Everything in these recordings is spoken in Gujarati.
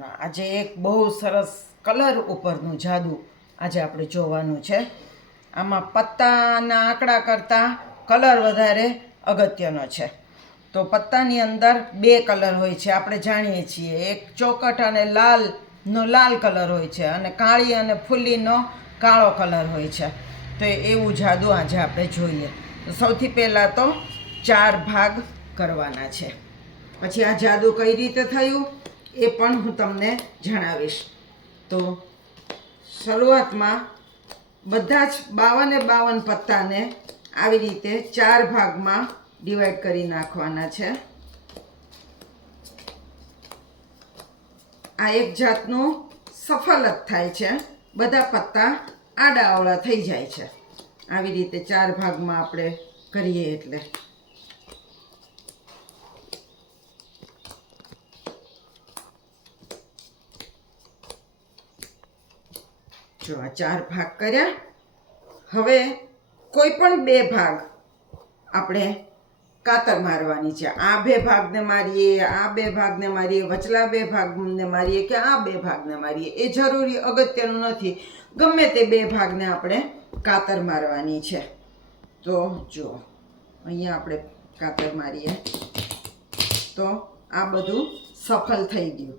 આજે એક બહુ સરસ કલર ઉપરનું જાદુ આજે આપણે જોવાનું છે. આમાં પત્તાના આંકડા કરતાં કલર વધારે અગત્યનો છે. તો પત્તાની અંદર બે કલર હોય છે, આપણે જાણીએ છીએ. એક ચોકટ અને લાલનો લાલ કલર હોય છે, અને કાળી અને ફૂલીનો કાળો કલર હોય છે. તો એવું જાદુ આજે આપણે જોઈએ. તો સૌથી પહેલાં તો 4 ભાગ કરવાના છે. પછી આ જાદુ કઈ રીતે થયું એ પણ હું તમને જણાવીશ. તો શરૂઆતમાં બધા જ 52 પત્તાને આવી રીતે 4 ભાગમાં ડિવાઈડ કરી નાખવાના છે. આ એક જાતનું સફળ જ થાય છે, બધા પત્તા આડા અવળા થઈ જાય છે. આવી રીતે 4 ભાગમાં આપણે કરીએ એટલે જો આ 4 ભાગ કર્યા. હવે કોઈ પણ 2 ભાગ આપણે કાતર મારવાની છે. આ 2 ભાગને મારીએ, આ 2 ભાગને મારીએ, વચલા 2 ભાગને મારીએ કે આ 2 ભાગને મારીએ, એ જરૂરી અગત્યનું નથી. ગમે તે 2 ભાગને આપણે કાતર મારવાની છે. તો જો અહીંયા આપણે કાતર મારીએ તો આ બધું સફળ થઈ ગયું.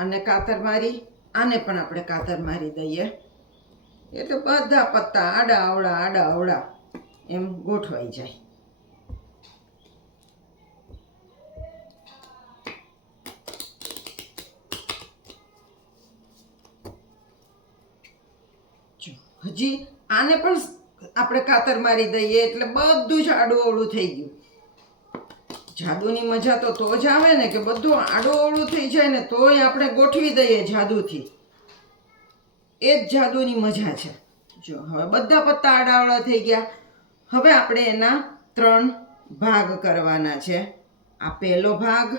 અને કાતર મારી, આને પણ આપણે કાતર મારી દઈએ એટલે બધા પત્તા આડા અવળા એમ ગોઠવાઈ જાય. હજી આને પણ આપણે કાતર મારી દઈએ એટલે બધું જ આડું અવળું થઈ ગયું. જાદુની મજા તો જ આવે ને કે બધું આડું અવળું થઈ જાય ને તોય આપણે ગોઠવી દઈએ જાદુથી. એ જ જાદુની મજા છે. જો હવે બધા પત્તા આડાવડા થઈ ગયા. હવે આપણે એના 3 ભાગ કરવાના છે. આ પહેલો ભાગ,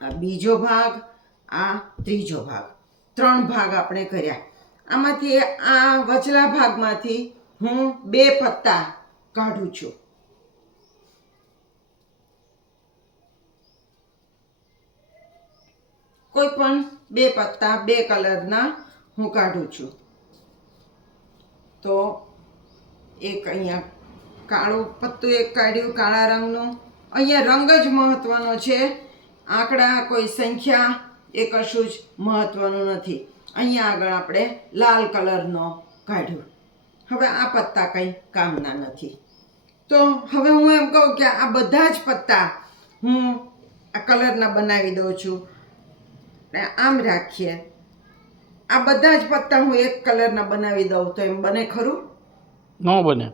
આ બીજો ભાગ, આ ત્રીજો ભાગ. 3 ભાગ આપણે કર્યા. આમાંથી આ વચલા ભાગમાંથી હું 2 પત્તા કાઢું છું. કોઈ પણ 2 પત્તા 2 કલરના હું કાઢું છું. તો એક અહીંયા કાળું પત્તું એક કાઢ્યું, કાળા રંગનું. અહીંયા રંગ જ મહત્વનો છે, આંકડા કોઈ સંખ્યા એ કશું જ મહત્વનું નથી. અહીંયા આગળ આપણે લાલ કલરનો કાઢ્યો. હવે આ પત્તા કંઈ કામના નથી. તો હવે હું એમ કહું કે આ બધા જ પત્તા હું આ કલરના બનાવી દઉં છું. આમ રાખીએ, આ બધા જ પત્તા હું એક કલરના બનાવી દઉં તો એમ બને ખરું? ન બને.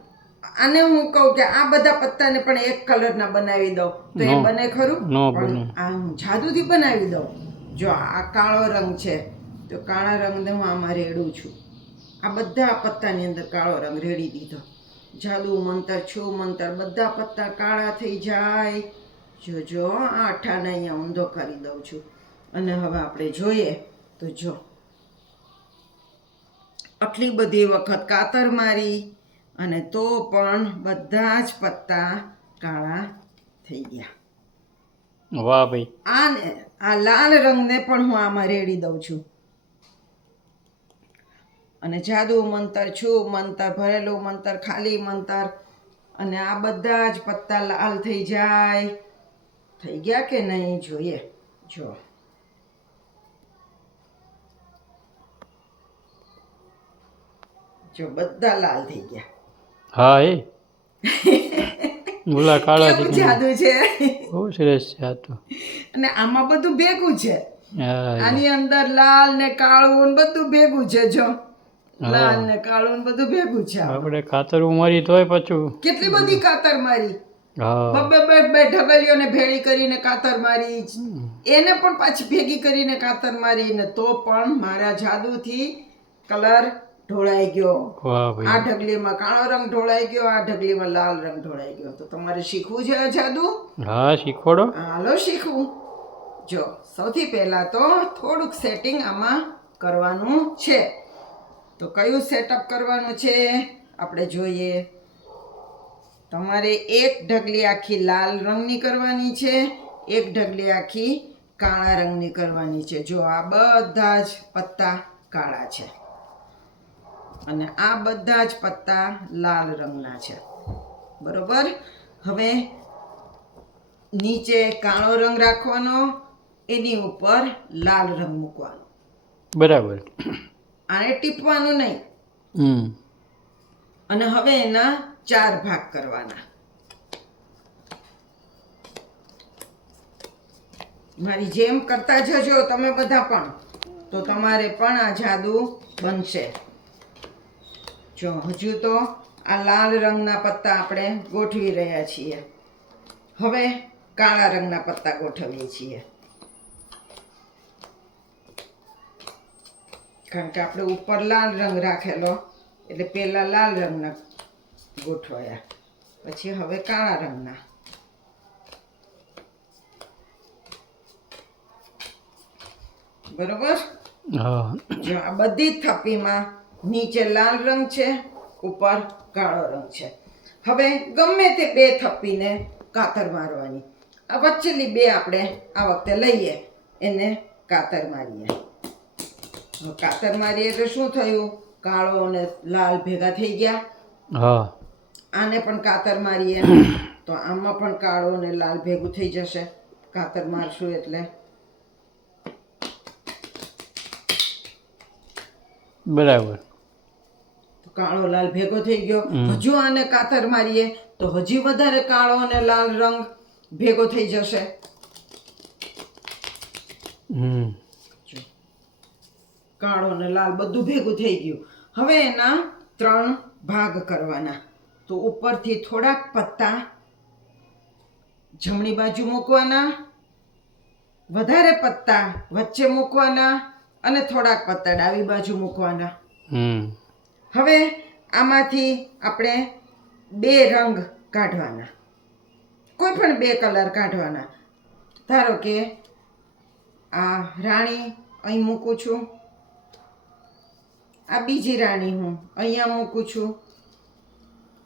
આને હું કહું કે આ બધા પત્તાને પણ એક કલરના બનાવી દઉં તો એ બને ખરું? પણ આ હું જાદુથી બનાવી દઉં. જો આ કાળો રંગ છે તો કાળા રંગને હું આમાં રેડું છું. આ બધા પત્તાની અંદર કાળો રંગ રેડી દીધો. જાદુ મંતર છું મંતર, બધા પત્તા કાળા થઈ જાય. જો આ અઠાને અહીંયા ઊંધો કરી દઉં છું. અને હવે આપણે જોઈએ તો જો આટલી બધી વખત કાતર મારી અને તો પણ બધા જ પત્તા કાળા થઈ ગયા. વાહ ભાઈ. આ લાલ રંગને પણ હું આમાં રેડી દઉં છું. અને જાદુ મંતર છું મંતર, ભરેલું મંતર, ખાલી મંતર, અને આ બધા જ પત્તા લાલ થઈ જાય. થઈ ગયા કે નહીં જોઈએ. જો બધા લાલ થઈ ગયા. હા એ બોલા કાળા કેવું જાદુ છે. બહુ સરસ છે આ તો. અને આમાં બધું ભેગું છે. હા આની અંદર લાલ ને કાળું ને બધું ભેગું છે. જો લાલ ને કાળું ને બધું ભેગું છે. આપણે કાતર મારી તોય પાછું કેટલી બધી કાતર મારી. હા બે ઢગલીઓને ભેળી કરીને કાતર મારી, એને પણ પાછી ભેગી કરીને કાતર મારીને તો પણ મારા જાદુથી કલર ઢોળાઈ ગયો. આ ઢગલીમાં કાળો રંગ ઢોળાઈ ગયો, આ ઢગલીમાં લાલ રંગ ઢોળાઈ ગયો. તો તમારે શીખવું છે આ જાદુ? હા શીખવાડો. હાલો શીખવું. જો સૌથી પહેલા તો થોડુંક સેટિંગ આમાં કરવાનું છે. તો કયું સેટઅપ કરવાનું છે આપણે જોઈએ. તમારે એક ઢગલી આખી લાલ રંગની કરવાની છે, એક ઢગલી આખી કાળા રંગની કરવાની છે. જો આ બધા જ પત્તા કાળા છે અને આ બધા જ પત્તા લાલ રંગના છે. બરોબર. હવે નીચે કાળો રંગ રાખવાનો, એની ઉપર લાલ રંગ મૂકવાનો. બરાબર. આને ટીપવાનું નહીં. અને હવે એના 4 ભાગ કરવાના. મારી જેમ કરતા જજો તમે બધા પણ, તો તમારે પણ આ જાદુ બનશે. જો હજુ તો આ લાલ રંગના પત્તા આપણે ગોઠવી રહ્યા છીએ. હવે કાળા રંગના પત્તા ગોઠવીએ છીએ, કારણ કે આપણે ઉપર લાલ રંગ રાખેલો એટલે પેલા લાલ રંગના ગોઠવાયા, પછી હવે કાળા રંગના. બરોબર. હા. જો આ બધી જ થપ્પીમાં નીચે લાલ રંગ છે, ઉપર કાળો રંગ છે. હવે ગમે તે 2 થપ્પીને કાતર મારવાની. આ વચ્ચેલી 2 આપણે આ વખતે લઈએ, એને કાતર મારીએ. કાતર મારીએ એટલે શું થયું? કાળો અને લાલ ભેગા થઈ ગયા. હા. આને પણ કાતર મારીએ તો આમાં પણ કાળો અને લાલ ભેગું થઈ જશે. કાતર મારશું એટલે બરાબર. કાળો લાલ ભેગો થઈ ગયો. હજુ આને કાતર મારીએ તો હજી વધારે કાળો અને લાલ રંગ ભેગો થઈ જશે. કાળો અને લાલ બધું ભેગું થઈ ગયું. હવે એના 3 ભાગ કરવાના. તો ઉપરથી થોડાક પત્તા જમણી બાજુ મૂકવાના, વધારે પત્તા વચ્ચે મૂકવાના અને થોડાક પત્તા ડાબી બાજુ મૂકવાના. હવે આમાંથી આપણે 2 રંગ કાઢવાના, કોઈ પણ 2 કલર કાઢવાના. ધારો કે આ રાણી અહીં મૂકું છું, આ બીજી રાણી હું અહીંયા મૂકું છું.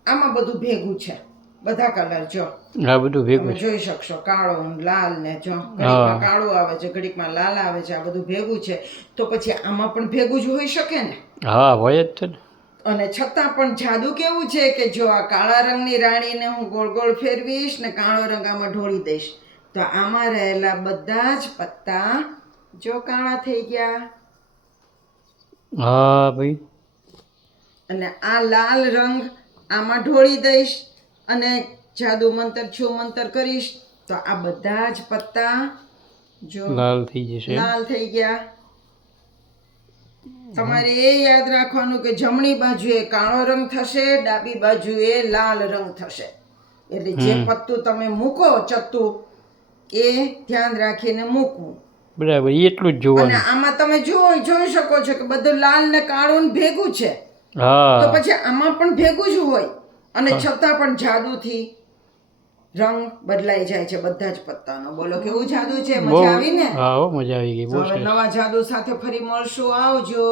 આમાં બધું ભેગું છે, બધા કલર. જો આ બધું ભેગું તમે જોઈ શકશો, કાળો લાલ ને જો ઘડીકમાં કાળો આવે છે, ઘડીકમાં લાલ આવે છે. આ બધું ભેગું છે, તો પછી આમાં પણ ભેગું જ હોઈ શકે ને. હા, હોય જ છે ને. અને છતાં પણ જાદુ કેવું છે કે જો આ કાળા રંગની રાણીને હું ગોળ ગોળ ફેરવીશ ને કાળો રંગ આમાં ઢોળી દઈશ, તો આમાં રહેલા બધા જ પત્તા જો કાળા થઈ ગયા. હા ભાઈ. અને આ લાલ રંગ આમાં ઢોળી દઈશ અને જાદુ મંતર છું મંતર કરીશ, તો આ બધા જ પત્તા જો લાલ થઈ જશે. લાલ થઈ ગયા. તમારે એ યાદ રાખવાનું કે જમણી બાજુએ કાળો રંગ થશે, ડાબી બાજુએ લાલ રંગ થશે. એટલે જે પત્તું તમે મૂકો ચત્તુ, એ ધ્યાન રાખીને મૂકવું. બરાબર, એટલું જ અને જોવાનું. આમાં તમે જોઈ શકો છો કે બધું લાલ ને કાળું ને ભેગું છે. હા. તો પછી આમાં પણ ભેગું જ હોય, અને છતાં પણ જાદુથી રંગ બદલાઈ જાય છે બધા જ પત્તાનો. બોલો કેવું જાદુ છે? મજા આવી ને? હા, મજા આવી ગઈ. બહુ હવે નવા જાદુ સાથે ફરી મળશું. આવજો.